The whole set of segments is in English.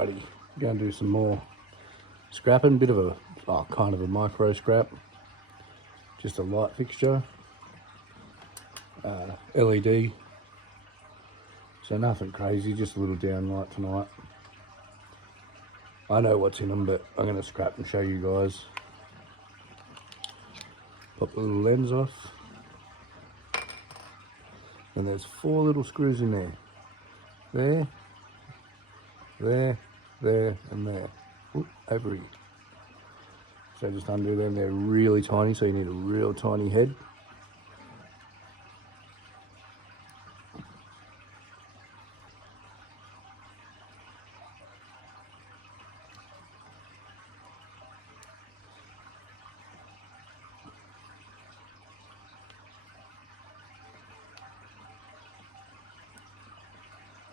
Alrighty, going to do some more scrapping. Bit of a kind of a micro scrap. Just a light fixture, LED. So nothing crazy, just a little downlight tonight. I know what's in them, but I'm going to scrap and show you guys. Pop the little lens off. And there's 4 little screws in there. There, and there. Oop, over here. So just undo them, they're really tiny, so you need a real tiny head.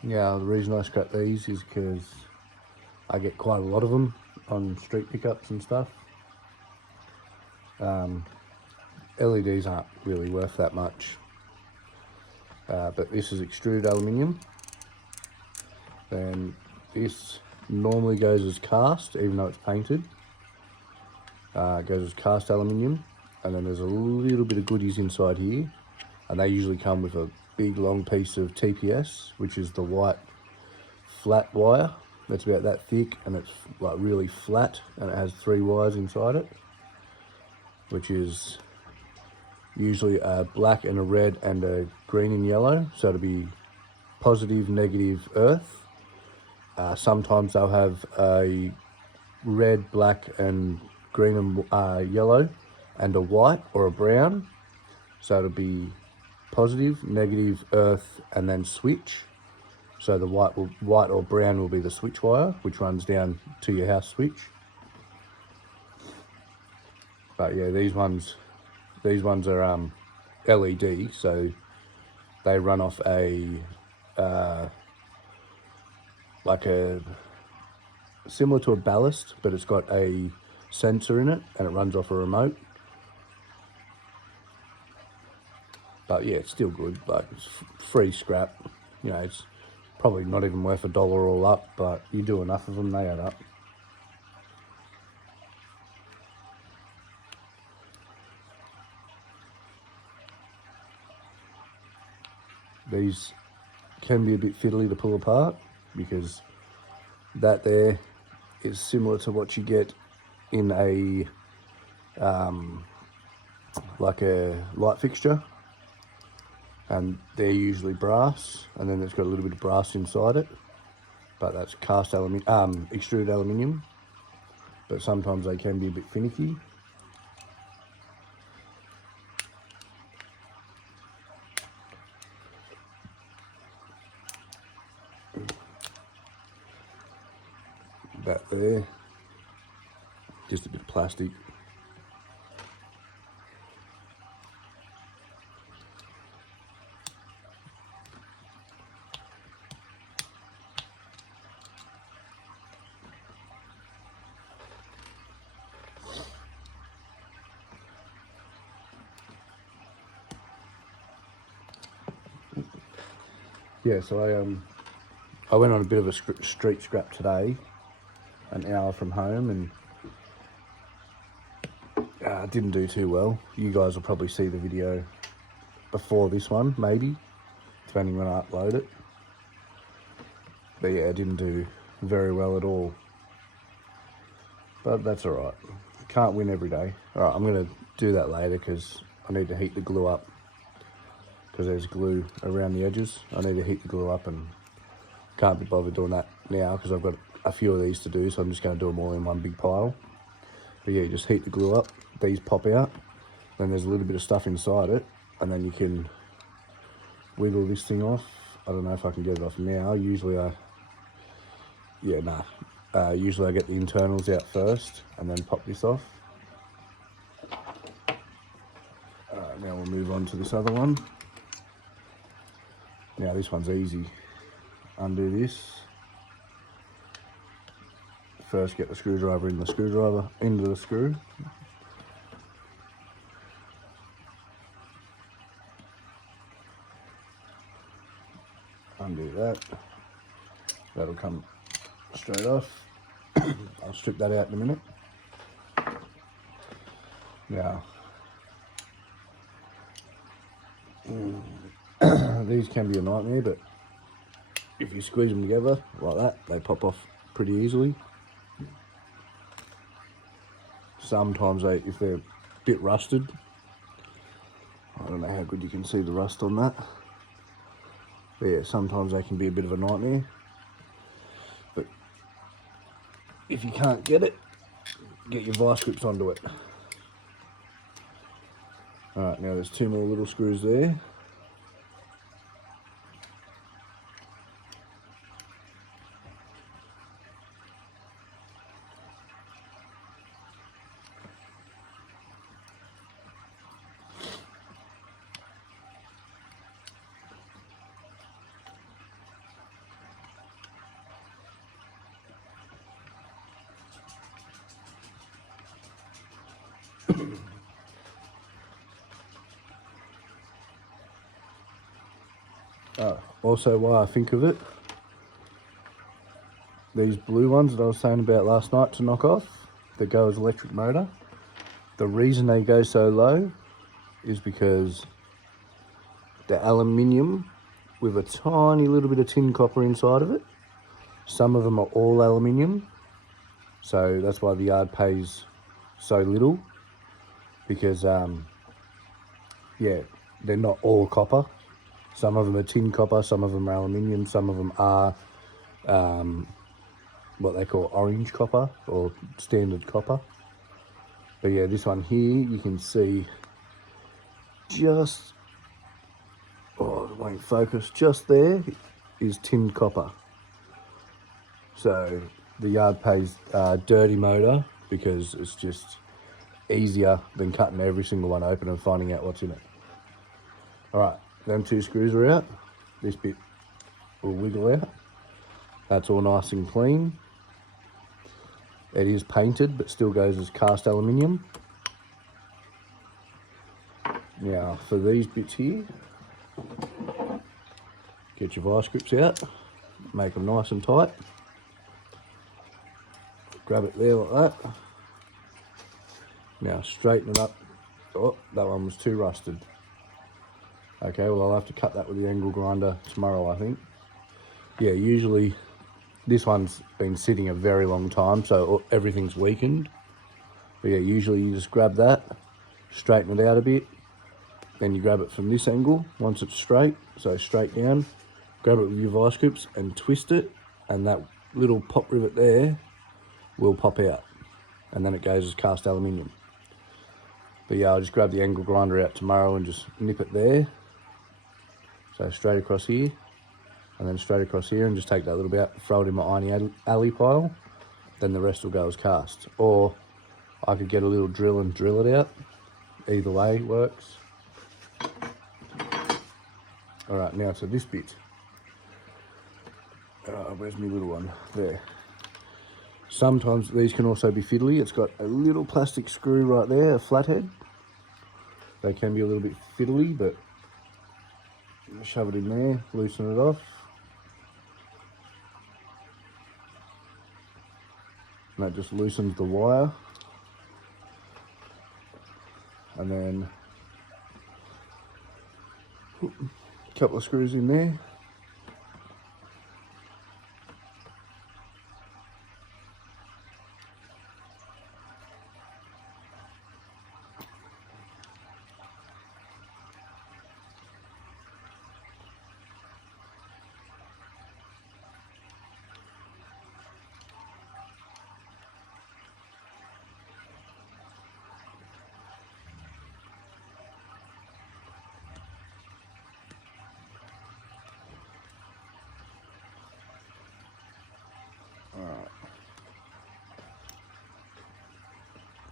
Yeah, the reason I scrap these is because I get quite a lot of them on street pickups and stuff. LEDs aren't really worth that much, but this is extruded aluminium. Then this normally goes as cast, even though it's painted. It goes as cast aluminium, and then there's a little bit of goodies inside here, and they usually come with a big long piece of TPS, which is the white flat wire. That's about that thick, and it's like really flat, and it has 3 wires inside it, which is usually a black and a red and a green and yellow, so it'll be positive, negative earth. Sometimes they'll have a red, black and green and yellow and a white or a brown, so it'll be positive, negative, earth, and then switch. So the white or brown will be the switch wire, which runs down to your house switch. But yeah, these ones are LED, so they run off a like a similar to a ballast, but it's got a sensor in it, and it runs off a remote. But yeah, it's still good. Like, it's free scrap. You know, it's probably not even worth $1 all up, but you do enough of them, they add up. These can be a bit fiddly to pull apart, because that there is similar to what you get in a like a light fixture, and they're usually brass, and then it's got a little bit of brass inside it, but that's cast aluminium, extruded aluminium, but sometimes they can be a bit finicky. That there, just a bit of plastic. Yeah, so I went on a bit of a street scrap today, an hour from home, and didn't do too well. You guys will probably see the video before this one, maybe, depending when I upload it. But yeah, I didn't do very well at all. But that's alright. Can't win every day. Alright, I'm going to do that later because I need to heat the glue up. Because there's glue around the edges. I need to heat the glue up, and can't be bothered doing that now because I've got a few of these to do, so I'm just going to do them all in one big pile. But yeah, just heat the glue up, these pop out, then there's a little bit of stuff inside it, and then you can wiggle this thing off. I don't know if I can get it off now. Usually I get the internals out first and then pop this off. Alright, now we'll move on to this other one. Now this one's easy. Undo this. First get the screwdriver into the screw. Undo that. That'll come straight off. I'll strip that out in a minute. Now, these can be a nightmare, but if you squeeze them together like that, they pop off pretty easily. Sometimes if they're a bit rusted, I don't know how good you can see the rust on that. But yeah, sometimes they can be a bit of a nightmare. But if you can't get it, get your vice grips onto it. Alright, now there's 2 more little screws there. Also, while I think of it, these blue ones that I was saying about last night to knock off, that go as electric motor, the reason they go so low is because the aluminium with a tiny little bit of tin copper inside of it. Some of them are all aluminium, so that's why the yard pays so little, because yeah, they're not all copper. Some of them are tin copper, some of them are aluminium, some of them are what they call orange copper or standard copper. But yeah, this one here, you can see just, oh, it won't focus, just there is tin copper. So the yard pays dirty motor because it's just easier than cutting every single one open and finding out what's in it. All right, them 2 screws are out. This bit will wiggle out. That's all nice and clean. It is painted, but still goes as cast aluminium. Now, for these bits here, get your vice grips out, make them nice and tight. Grab it there like that. Now, straighten it up. Oh, that one was too rusted. Okay, well, I'll have to cut that with the angle grinder tomorrow, I think. Yeah, usually this one's been sitting a very long time, so everything's weakened. But yeah, usually you just grab that, straighten it out a bit, then you grab it from this angle once it's straight, so straight down, grab it with your vice grips and twist it, and that little pop rivet there will pop out, and then it goes as cast aluminium. But yeah, I'll just grab the angle grinder out tomorrow and just nip it there. So straight across here, and then straight across here, and just take that little bit out, throw it in my iron alley pile, then the rest will go as cast. Or I could get a little drill and drill it out. Either way works. All right, now to this bit. Where's my little one? There. Sometimes these can also be fiddly. It's got a little plastic screw right there, a flathead. They can be a little bit fiddly, but shove it in there, loosen it off. And that just loosens the wire. And then a couple of screws in there. Alright.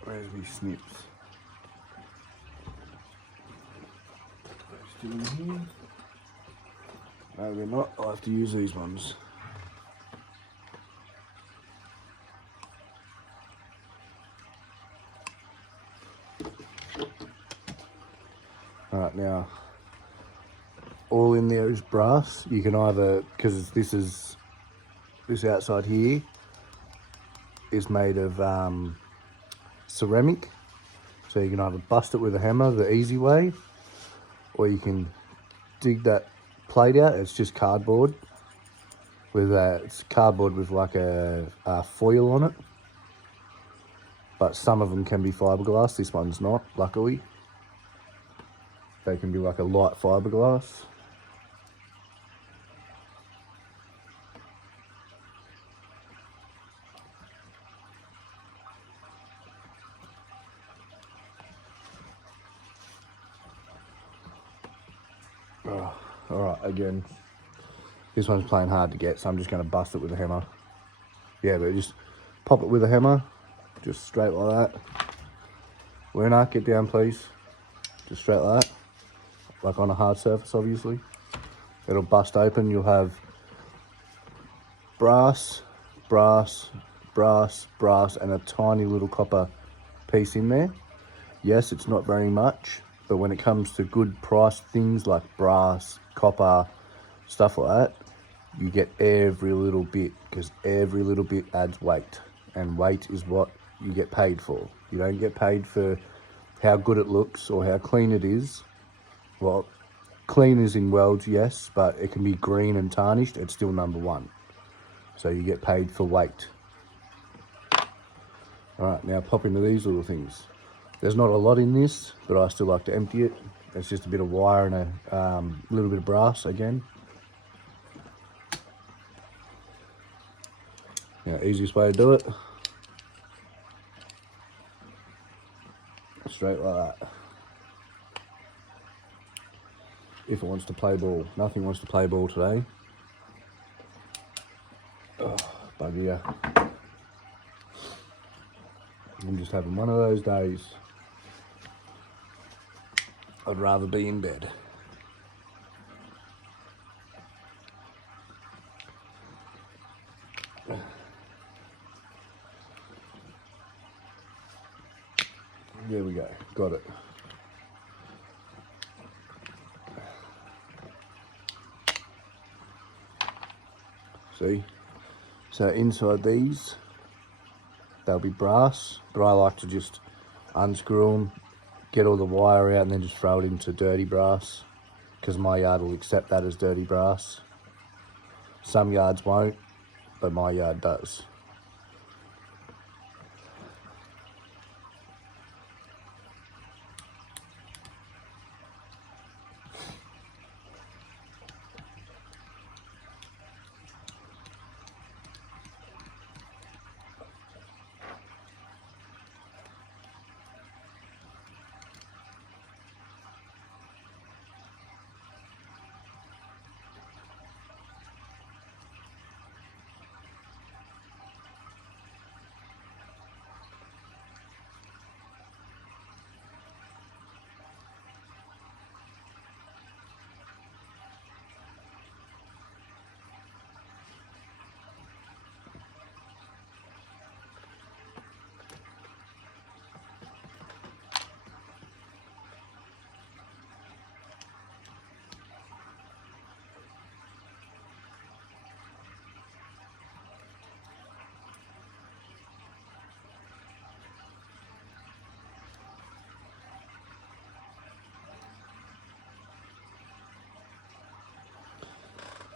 Where's these snips? Still in here? No, they're not. I'll have to use these ones. Alright, now all in there is brass. You can either, because this is this outside here is made of ceramic, so you can either bust it with a hammer the easy way, or you can dig that plate out. It's just cardboard with it's cardboard with like a foil on it, but some of them can be fiberglass. This one's not, luckily. They can be like a light fiberglass. Alright, again, this one's playing hard to get, so I'm just going to bust it with a hammer. Yeah, but just pop it with a hammer, just straight like that. Luna, get down please. Just straight like that. Like on a hard surface, obviously. It'll bust open. You'll have brass, brass, brass, brass, and a tiny little copper piece in there. Yes, it's not very much, but when it comes to good priced things like brass, copper, stuff like that, you get every little bit, because every little bit adds weight, and weight is what you get paid for. You don't get paid for how good it looks or how clean it is. Well, clean is in welds, yes, but it can be green and tarnished, it's still number one. So you get paid for weight. Alright, now pop into these little things. There's not a lot in this, but I still like to empty it. It's just a bit of wire and a little bit of brass again. Now, easiest way to do it, straight like that. If it wants to play ball. Nothing wants to play ball today. Oh, bugger. I'm just having one of those days. I'd rather be in bed. There we go, got it. See? So inside these, they'll be brass, but I like to just unscrew them, get all the wire out, and then just throw it into dirty brass, because my yard will accept that as dirty brass. Some yards won't, but my yard does.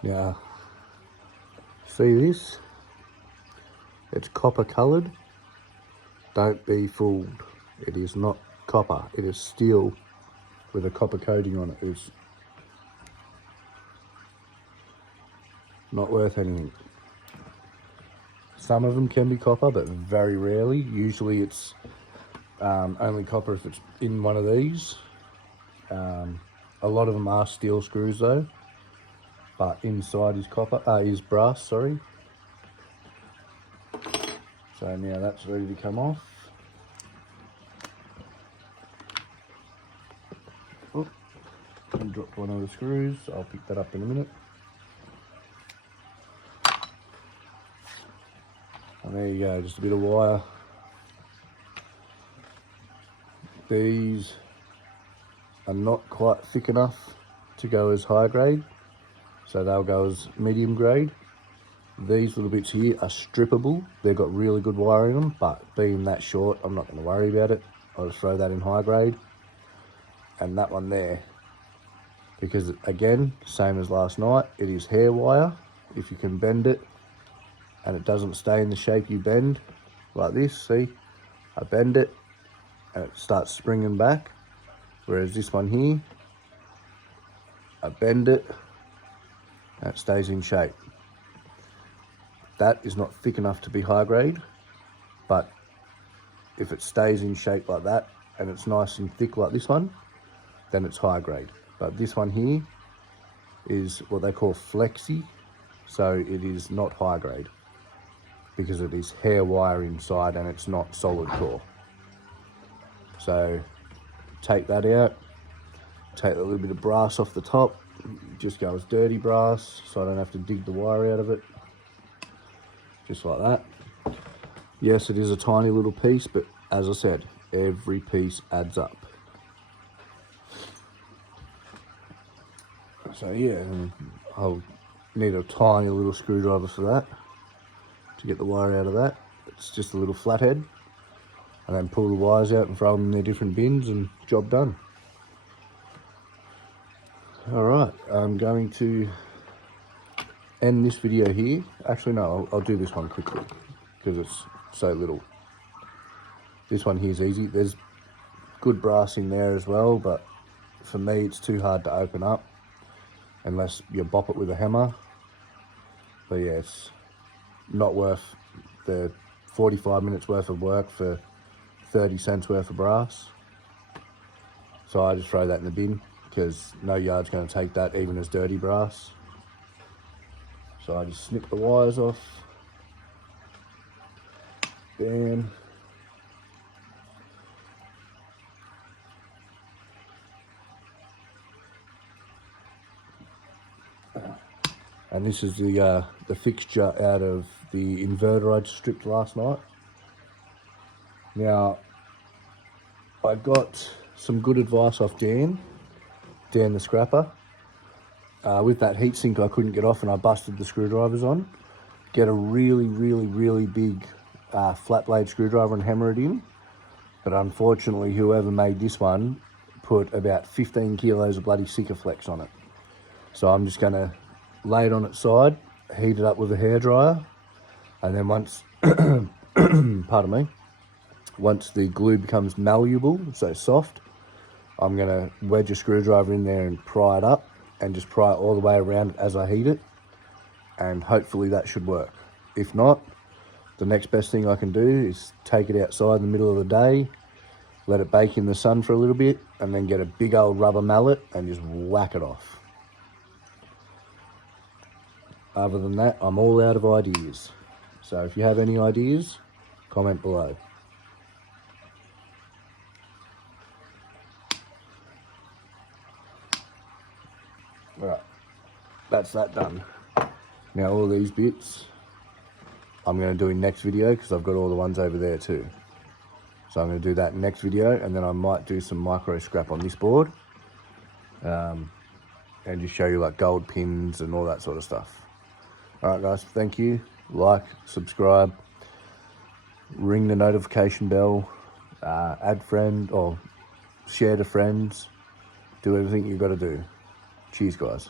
Now, see this? It's copper coloured. Don't be fooled. It is not copper. It is steel with a copper coating on it. It's not worth anything. Some of them can be copper, but very rarely. Usually it's only copper if it's in one of these. A lot of them are steel screws though, but inside is copper, is brass, sorry. So now that's ready to come off. Oh, and dropped one of the screws. I'll pick that up in a minute. And there you go, just a bit of wire. These are not quite thick enough to go as high grade, so they'll go as medium grade. These little bits here are strippable. They've got really good wire in them, but being that short, I'm not going to worry about it. I'll just throw that in high grade. And that one there, because again, same as last night, it is hair wire. If you can bend it and it doesn't stay in the shape you bend, like this, see? I bend it and it starts springing back. Whereas this one here, I bend it and it stays in shape. That is not thick enough to be high grade, but if it stays in shape like that and it's nice and thick like this one, then it's high grade. But this one here is what they call flexi, so it is not high grade because it is hair wire inside and it's not solid core. So take that out, take a little bit of brass off the top, just go as dirty brass so I don't have to dig the wire out of it. Just like that. Yes, it is a tiny little piece, but as I said, every piece adds up. So yeah, I'll need a tiny little screwdriver for that, to get the wire out of that. It's just a little flathead. And then pull the wires out and throw them in their different bins and job done. Alright, I'm going to end this video here. Actually no, I'll do this one quickly because it's so little. This one here is easy. There's good brass in there as well, but for me it's too hard to open up unless you bop it with a hammer. But yeah, it's not worth the 45 minutes worth of work for 30 cents worth of brass. So I just throw that in the bin because no yard's going to take that even as dirty brass. So I just snip the wires off. Bam. And this is the fixture out of the inverter I stripped last night. Now, I got some good advice off Dan the scrapper. With that heatsink I couldn't get off and I busted the screwdrivers on. Get a really big flat blade screwdriver and hammer it in. But unfortunately, whoever made this one put about 15 kilos of bloody Sikaflex on it. So I'm just gonna lay it on its side, heat it up with a hairdryer, and then once, pardon me, once the glue becomes malleable, so soft, I'm gonna wedge a screwdriver in there and pry it up and just pry it all the way around as I heat it, and hopefully that should work. If not, the next best thing I can do is take it outside in the middle of the day, let it bake in the sun for a little bit, and then get a big old rubber mallet and just whack it off. Other than that, I'm all out of ideas. So if you have any ideas, comment below. Alright, that's that done. Now all these bits I'm going to do in next video because I've got all the ones over there too. So I'm going to do that in next video, and then I might do some micro scrap on this board. And just show you like gold pins and all that sort of stuff. Alright guys, thank you. Like, subscribe, ring the notification bell, add friend or share to friends. Do everything you've got to do. Cheers guys.